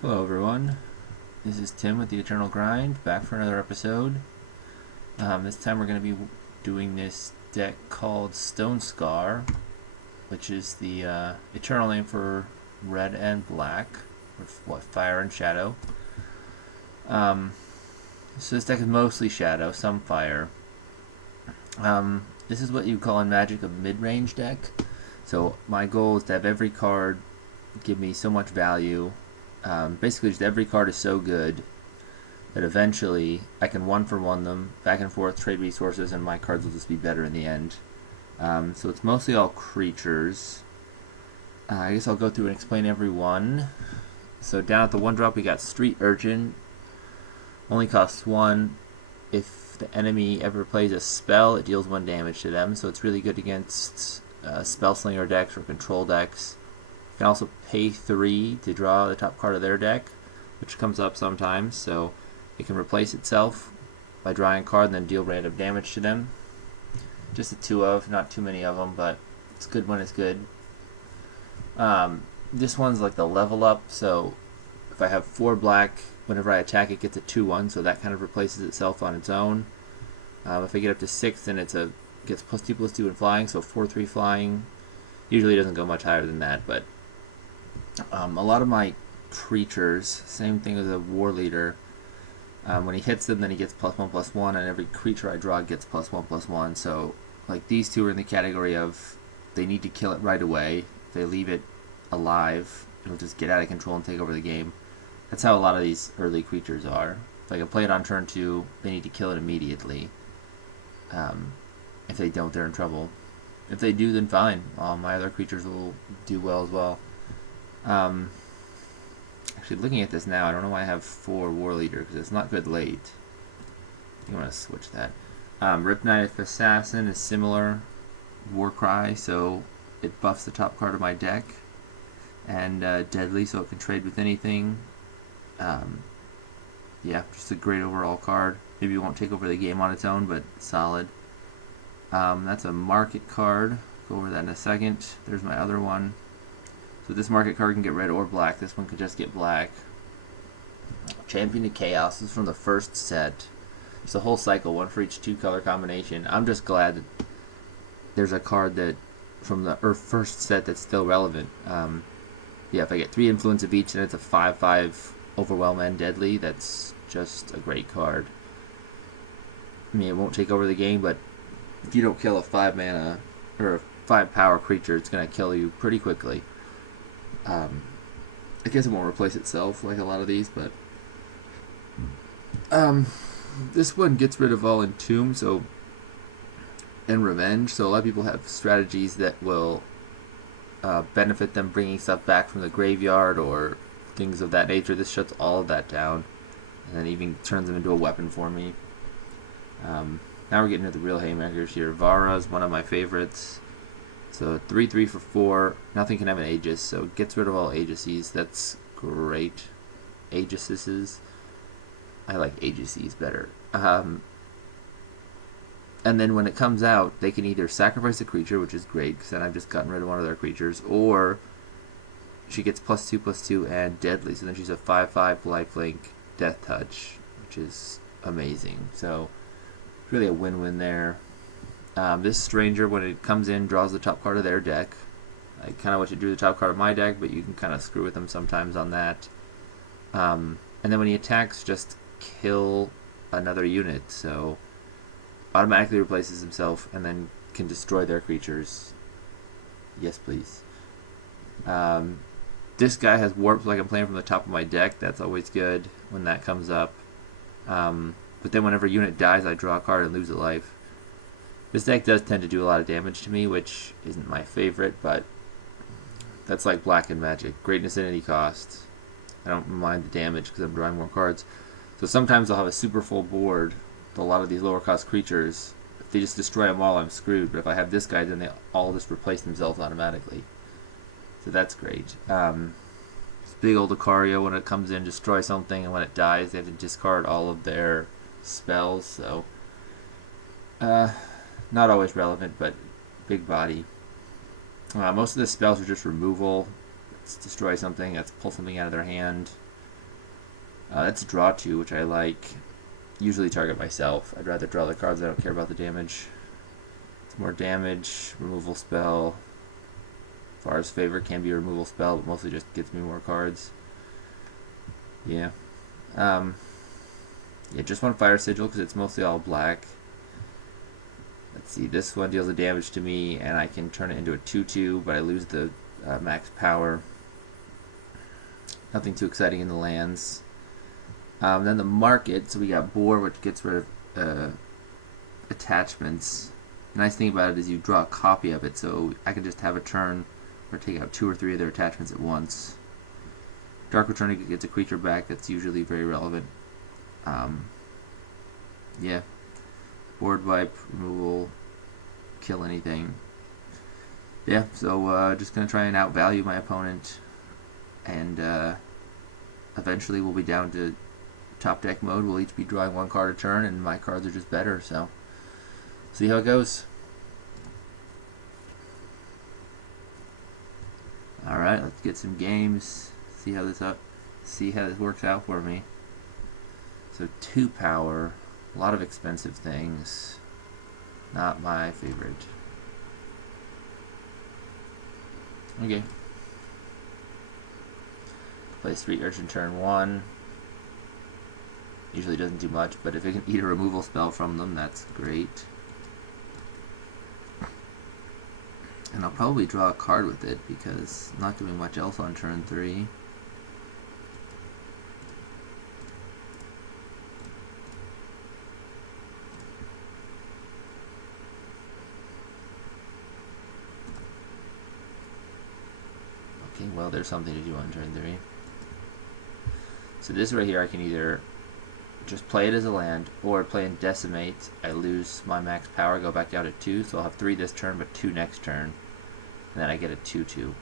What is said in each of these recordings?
Hello everyone, this is Tim with the Eternal Grind, back for another episode. This time we're going to be doing this deck called Stonescar, which is the eternal name for red and black, or fire and shadow. So this deck is mostly shadow, some fire. This is what you call in Magic a mid-range deck. So my goal is to have every card give me so much value. Basically, just every card is so good that eventually I can one-for-one them, back and forth, trade resources, and my cards will just be better in the end. So it's mostly all creatures. I guess I'll go through and explain every one. So down at the 1-drop we got Street Urchin. Only costs 1. If the enemy ever plays a spell, it deals 1 damage to them, so it's really good against spell slinger decks or control decks. You can also pay 3 to draw the top card of their deck, which comes up sometimes, so it can replace itself by drawing a card and then deal random damage to them. Just a 2 of, not too many of them, but it's good when it's good. This one's like the level up, so if I have 4 black, whenever I attack it gets a 2/1, so that kind of replaces itself on its own. If I get up to 6, then it gets +2/+2 in flying, so 4/3 flying. Usually it doesn't go much higher than that, but a lot of my creatures, same thing as a war leader, when he hits them then he gets +1/+1, and every creature I draw gets +1/+1, so like these two are in the category of they need to kill it right away. If they leave it alive, it'll just get out of control and take over the game. That's how a lot of these early creatures are. If I can play it on turn 2, they need to kill it immediately. If they don't, they're in trouble. If they do, then fine. My other creatures will do well as well. Actually, looking at this now, I don't know why I have 4 War Leader, because it's not good late. You want to switch that. Rip Knight Assassin is similar. War Cry, so it buffs the top card of my deck. And Deadly, so it can trade with anything. Yeah, just a great overall card. Maybe it won't take over the game on its own, but solid. That's a market card. Go over that in a second. There's my other one. So this market card can get red or black. This one could just get black. Champion of Chaos. This is from the first set. It's a whole cycle, 1 for each 2 color combination. I'm just glad that there's a card that from the first set that's still relevant. Yeah, if I get 3 influence of each, then it's a 5/5 Overwhelm and Deadly. That's just a great card. I mean, it won't take over the game, but if you don't kill a 5 mana or a 5 power creature, it's going to kill you pretty quickly. I guess it won't replace itself like a lot of these, but this one gets rid of all Entomb, and Revenge. So a lot of people have strategies that will benefit them bringing stuff back from the graveyard or things of that nature. This shuts all of that down, and then even turns them into a weapon for me. Now we're getting to the real haymakers here. Vara is one of my favorites. So 3/3 for 4. Nothing can have an Aegis, so it gets rid of all Aegises. That's great. Aegises. I like Aegises better. And then when it comes out, they can either sacrifice a creature, which is great, because then I've just gotten rid of one of their creatures, or she gets +2/+2 and Deadly, so then she's a 5/5 lifelink Death Touch, which is amazing. So really a win-win there. This Stranger, when it comes in, draws the top card of their deck. I kind of wish it drew the top card of my deck, but you can kind of screw with them sometimes on that. And then when he attacks, just kill another unit, so automatically replaces himself and then can destroy their creatures. Yes, please. This guy has warp, so I can play him from the top of my deck. That's always good when that comes up. But then whenever a unit dies, I draw a card and lose a life. This deck does tend to do a lot of damage to me, which isn't my favorite, but that's like black in Magic. Greatness at any cost. I don't mind the damage because I'm drawing more cards. So sometimes I'll have a super full board with a lot of these lower cost creatures. If they just destroy them all, I'm screwed. But if I have this guy, then they all just replace themselves automatically. So that's great. This big old Lucario, when it comes in, destroys something, and when it dies, they have to discard all of their spells. So not always relevant, but big body. Most of the spells are just removal. Let's destroy something. Let's pull something out of their hand. That's draw 2, which I like. Usually target myself. I'd rather draw the cards. I don't care about the damage. It's more damage. Removal spell. Far's Favor can be a removal spell, but mostly just gets me more cards. Yeah. Yeah, just one Fire Sigil because it's mostly all black. Let's see, this one deals the damage to me, and I can turn it into a 2/2, but I lose the max power. Nothing too exciting in the lands. Then the market, so we got Boar, which gets rid of attachments. The nice thing about it is you draw a copy of it, so I can just have a turn or take out 2 or 3 of their attachments at once. Dark Returning gets a creature back. That's usually very relevant. Yeah. Board wipe, removal, kill anything. Yeah, so just going to try and outvalue my opponent. And eventually we'll be down to top deck mode. We'll each be drawing 1 card a turn, and my cards are just better. So, see how it goes. Alright, let's get some games. See how this works out for me. So 2 power, a lot of expensive things. Not my favorite. Okay. Play Street Urchin turn 1. Usually doesn't do much, but if it can eat a removal spell from them, that's great. And I'll probably draw a card with it because I'm not doing much else on turn 3. Okay, well, there's something to do on turn 3. So this right here, I can either just play it as a land or play in Decimate. I lose my max power, go back down to 2, so I'll have 3 this turn but 2 next turn. And then I get a 2/2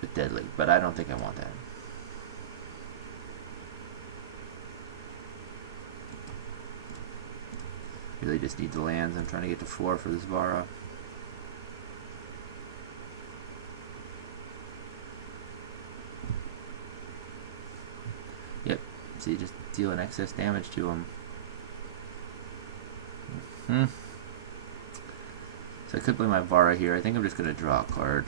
with Deadly, but I don't think I want that. Really just need the lands. I'm trying to get to 4 for this Vara. Yep, so you just deal an excess damage to him. So I could play my Vara here. I think I'm just going to draw a card.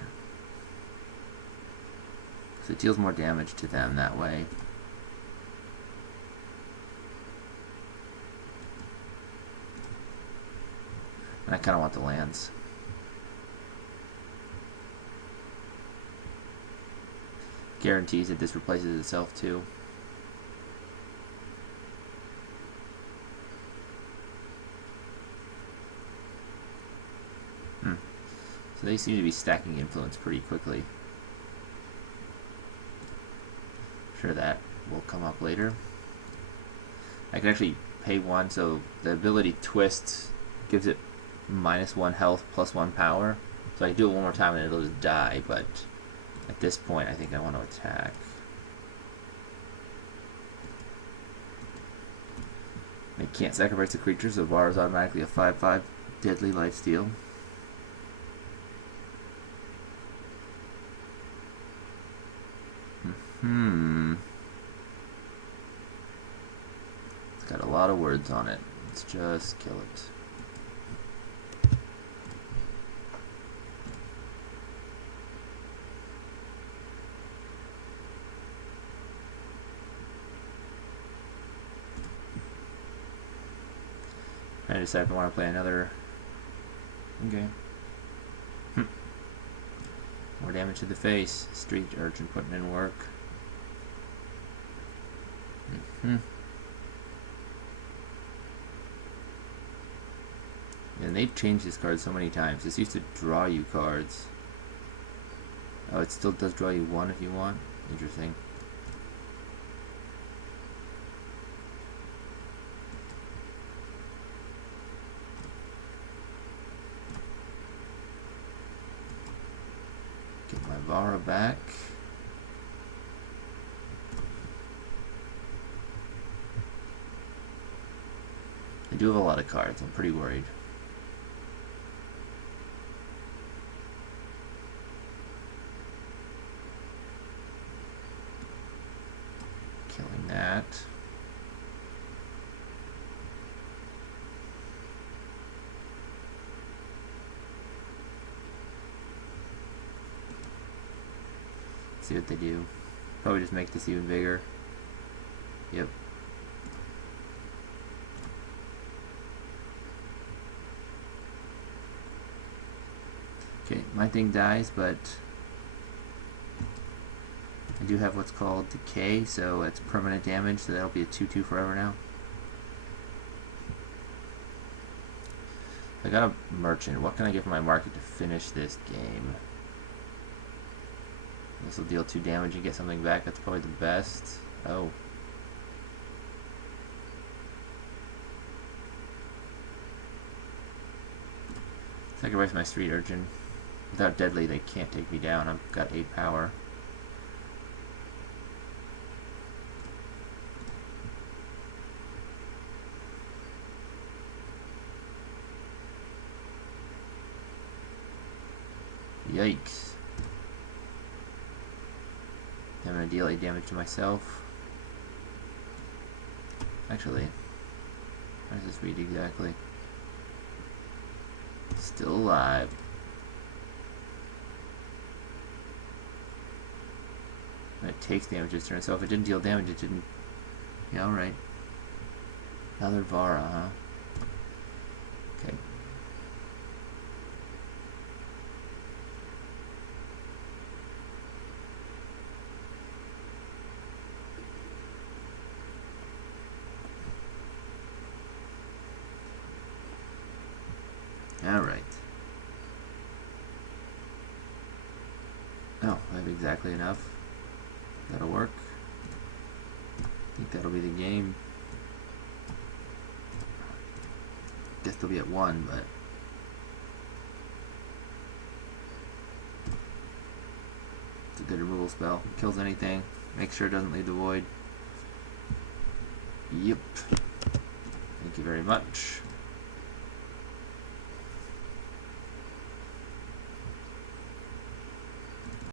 So it deals more damage to them that way. And I kind of want the lands. Guarantees that this replaces itself too. So they seem to be stacking influence pretty quickly. I'm sure that will come up later. I can actually pay 1, so the ability Twist gives it -1 health, +1 power. So I can do it one more time and it'll just die, but at this point I think I want to attack. They can't sacrifice the creature, so Vara is automatically a 5/5 deadly lifesteal. It's got a lot of words on it. Let's just kill it. I decide if I want to play another. Okay. More damage to the face. Street Urchin putting in work. And they've changed this card so many times. This used to draw you cards. Oh, it still does draw you 1 if you want. Interesting. Get my Vara back. I do have a lot of cards. I'm pretty worried. Killing that. see what they do. Probably just make this even bigger. Yep. Okay, my thing dies, but I do have what's called decay, so it's permanent damage, so that'll be a 2/2 forever now. I got a merchant. What can I get for my market to finish this game? This will deal 2 damage and get something back. That's probably the best. Oh. Sacrifice my street urchin. Without deadly, they can't take me down. I've got 8 power. Yikes. I'm going to deal 8 damage to myself. Actually, how does this read exactly? Still alive. It takes damage this turn, so if it didn't deal damage, it didn't. Yeah, alright. Another Vara, huh? Okay. Alright. Oh, I have exactly enough. That'll work. I think that'll be the game. Guess they'll be at 1, but it's a good removal spell. Kills anything. Make sure it doesn't leave the void. Yep. Thank you very much.